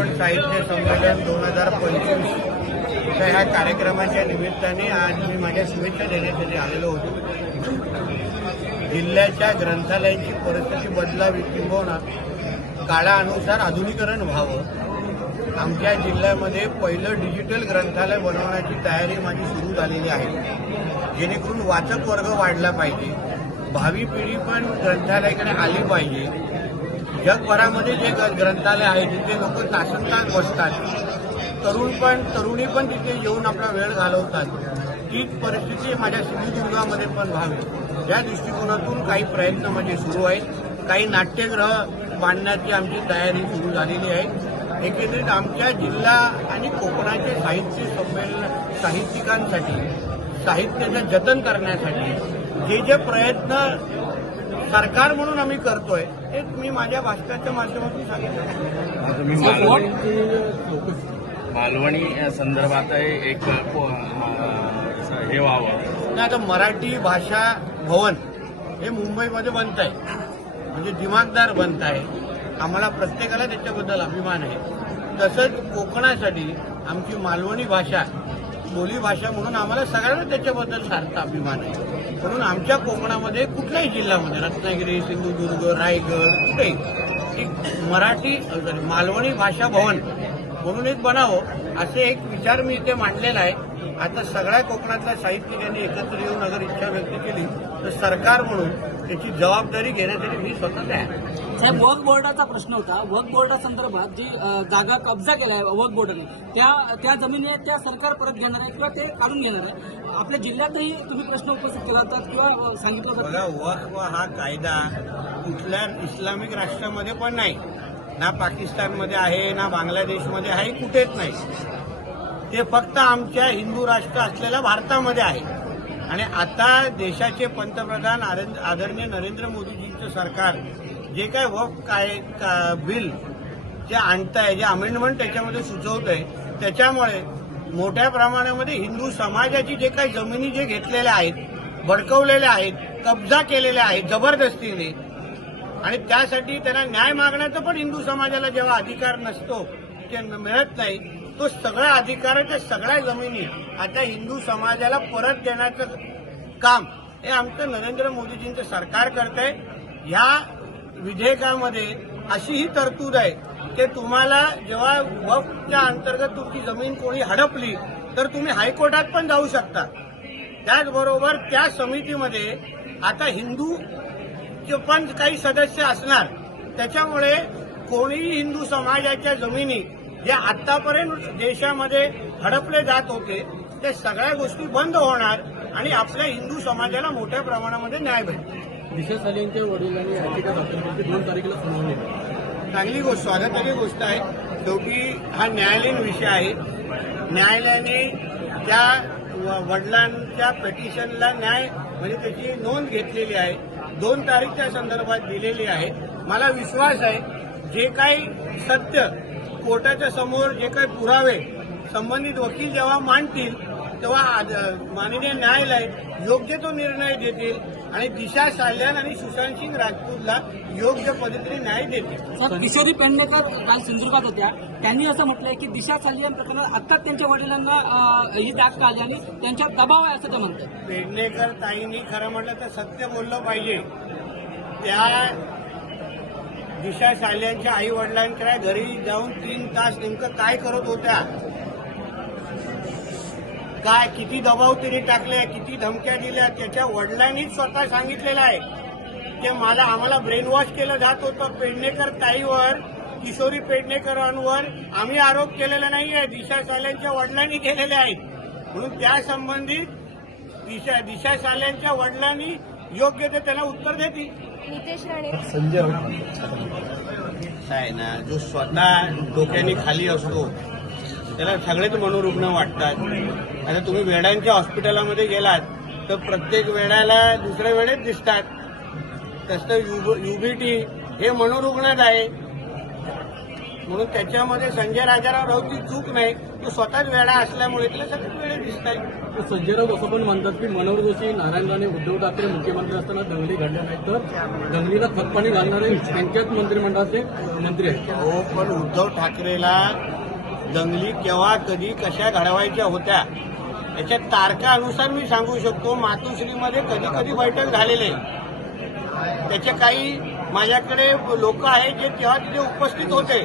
कोकण साहित्य संमेलन दोन हजार पंचवीस ह्या कार्यक्रमाच्या निमित्ताने आज मी माझ्या शुभेच्छा देण्यासाठी आलेलो होतो. जिल्ह्याच्या ग्रंथालयाची परिस्थिती बदलावी किंबहुना काळानुसार आधुनिकरण व्हावं. आमच्या जिल्ह्यामध्ये पहिलं डिजिटल ग्रंथालय बनवण्याची तयारी माझी सुरू झालेली आहे. जेणेकरून वाचक वर्ग वाढला पाहिजे. भावी पिढी पण ग्रंथालयाकडे आली पाहिजे. जगभरामध्ये जे ग्रंथालय आहे तिथे लोक तासन तास बसतात. तरुण पण तरुणी पण तिथे येऊन आपला वेळ घालवतात. तीच परिस्थिती माझ्या सिंधुदुर्गामध्ये पण व्हावी. या दृष्टिकोनातून काही प्रयत्न म्हणजे सुरू आहेत. काही नाट्यग्रह बांधण्याची आमची तयारी सुरू झालेली आहे. एकंदरीत आमच्या जिल्हा आणि कोकणाचे साहित्य संमेलन साहित्यिकांसाठी साहित्याचं जतन करण्यासाठी जे जे प्रयत्न सरकार म्हणून आम्ही करतोय ते मी माझ्या भाषणाच्या माध्यमातून सांगितलं. मालवणी संदर्भात एक हे व्हावं. आता मराठी भाषा भवन हे मुंबईमध्ये बनत आहे. म्हणजे दिमागदार बनत आहे. आम्हाला प्रत्येकाला त्याच्याबद्दल अभिमान आहे. तसंच कोकणासाठी आमची मालवणी भाषा बोली भाषा म्हणून आम्हाला सगळ्यांना त्याच्याबद्दल सारखा अभिमान आहे. म्हणून आमच्या कोकणामध्ये कुठल्याही जिल्ह्यामध्ये रत्नागिरी सिंधुदुर्ग रायगड कुठेही एक मराठी मालवणी भाषा भवन म्हणून एक बनावं असे एक विचार मी इथे मांडलेला आहे. आता सगळ्या कोकणातल्या साहित्यिकांनी एकत्र येऊन अगर इच्छा व्यक्त केली तर सरकार म्हणून त्याची जबाबदारी घेण्यासाठी मी स्वतः तयार आहे. साहेब वक्फ बोर्डाचा प्रश्न होता. वक्फ बोर्डासंदर्भात जी जागा कब्जा केला आहे वक्फ बोर्डाने त्या त्या जमिनी आहेत त्या सरकार परत घेणार आहे किंवा ते काढून घेणार आहे? आपल्या जिल्ह्यातही तुम्ही प्रश्न उपस्थित केला होता किंवा सांगितलं होतं? बघा वक्फ हा कायदा कुठल्या इस्लामिक राष्ट्रामध्ये पण नाही. ना पाकिस्तानमध्ये आहे ना बांगलादेशमध्ये आहे कुठेच नाही. ते फक्त आमच्या हिंदू राष्ट्र असलेल्या भारतामध्ये आहे. आणि आता देशाचे पंतप्रधान आदरणीय नरेंद्र मोदीजींचं सरकार जे काय वक्फ काय का- बिल जे आणताय जे अमेंडमेंट त्याच्यामध्ये सुचवत आहे त्याच्यामुळे मोठ्या प्रमाणामध्ये हिंदू समाजाची जे काही जमिनी जे घेतलेल्या आहेत भडकवलेल्या आहेत कब्जा केलेल्या आहेत जबरदस्तीने आणि त्यासाठी त्यांना न्याय मागण्याचा पण हिंदू समाजाला जेव्हा अधिकार नसतो ते मिळत नाही तो सगळा अधिकार त्या सगळ्या जमिनी आता हिंदू समाजाला परत देण्याचं काम हे आमचं नरेंद्र मोदीजींचं सरकार करत आहे ह्या विधेयकामध्ये अशी ही तरतूद आहे की तुम्हाला जेव्हा वफच्या अंतर्गत तुमची जमीन कोणी हडपली तर तुम्ही हायकोर्टात पण जाऊ शकता. त्याचबरोबर त्या समितीमध्ये आता हिंदू पण काही सदस्य असणार त्याच्यामुळे कोणीही हिंदू समाजाच्या जमिनी जे आतापर्यंत देशामध्ये हडपले जात होते ते सगळ्या गोष्टी बंद होणार आणि आपल्या हिंदू समाजाला मोठ्या प्रमाणामध्ये न्याय भेटेल. दिशा सालेंच्या वडिलांनी याचिका दाखल केली दोन तारखेला सुनावणी. चांगली गोष्ट स्वागताची गोष्ट आहे. शेवटी हा न्यायालयीन विषय आहे. न्यायालयाने त्या वडिलांच्या पेटिशनला न्याय म्हणजे त्याची नोंद घेतलेली आहे. दोन तारीखच्या संदर्भात दिलेली आहे. मला विश्वास आहे जे काही सत्य कोर्टाच्या समोर जे काही पुरावे संबंधित वकील जेव्हा मांडतील तेव्हा माननीय न्यायालय योग्य तो निर्णय देतील आणि दिशा साल्यान आणि सुशांत सिंग राजपूतला योग्य पद्धतीने न्याय देतील. किशोरी पेडणेकर काल सिंधुदुर्गात होत्या. त्यांनी असं म्हटलंय की दिशा चालली प्रकरणात आत्ताच त्यांच्या वडिलांना ही जास्त आली आणि त्यांच्यावर दबाव आहे असं ते म्हणतात. पेडणेकर ताईंनी खरं म्हटलं तर सत्य बोललं पाहिजे. त्या दिशा साल्यांच्या आई वडिलांच्या घरी जाऊन तीन तास नेमकं काय करत होत्या? काय किती दबाव तिने टाकले किती धमक्या दिल्या त्याच्या वडिलांनीच स्वतः सांगितलेलं आहे. ते मला आम्हाला ब्रेन वॉश केलं जात होतं. पेडणेकर ताईवर किशोरी पेडणेकरांवर आम्ही आरोप केलेला नाही आहे दिशा साल्यांच्या वडिलांनी केलेले आहेत. म्हणून त्या संबंधित दिशा दिशा साल्यांच्या वडिलांनी योग्य ते त्याला उत्तर देतील नितेश राणे. संजय आहे ना जो स्वतः डोक्याने खाली असतो त्याला सगळेच मनोरुग्ण वाटतात. आता तुम्ही वेड्यांच्या हॉस्पिटलामध्ये गेलात तर प्रत्येक वेड्याला दुसऱ्या वेळेत दिसतात. तसं युबीटी हे मनोरुग्णच आहे. म्हणून त्याच्यामध्ये संजय राजाराव राऊतची चूक नाही तो स्वतःच वेळा असल्यामुळे तिला सगळे वेळे दिसत तर संजय राऊत असं पण म्हणतात की मनोहर जोशी नारायण राणे उद्धव ठाकरे मुख्यमंत्री असताना दंगली घडल्या नाही तर? दंगलीला खतपाणी घालणारे त्यांच्याच मंत्रिमंडळाचे मंत्री आहेत. हो पण उद्धव ठाकरेला दंगली केव्हा कधी कशा घडवायच्या होत्या याच्या तारखानुसार मी सांगू शकतो मातोश्रीमध्ये कधी कधी बैठक झालेले त्याचे काही माझ्याकडे लोक आहेत जे तेव्हा तिथे उपस्थित होते.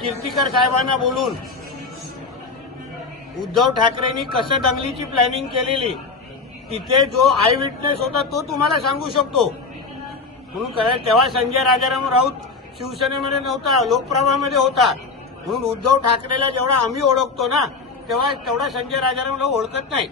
कीर्तिकर साहेबांना बोलून उद्धव ठाकरेंनी कसं दंगलीची प्लॅनिंग केलेली तिथे जो आय विटनेस होता तो तुम्हाला सांगू शकतो. म्हणून खरं तेव्हा संजय राजाराम राऊत शिवसेनेमध्ये नव्हता लोकप्रभामध्ये होता. म्हणून उद्धव ठाकरेला जेवढा आम्ही ओळखतो ना तेव्हा तेवढा संजय राजाराम राऊत ओळखत नाही.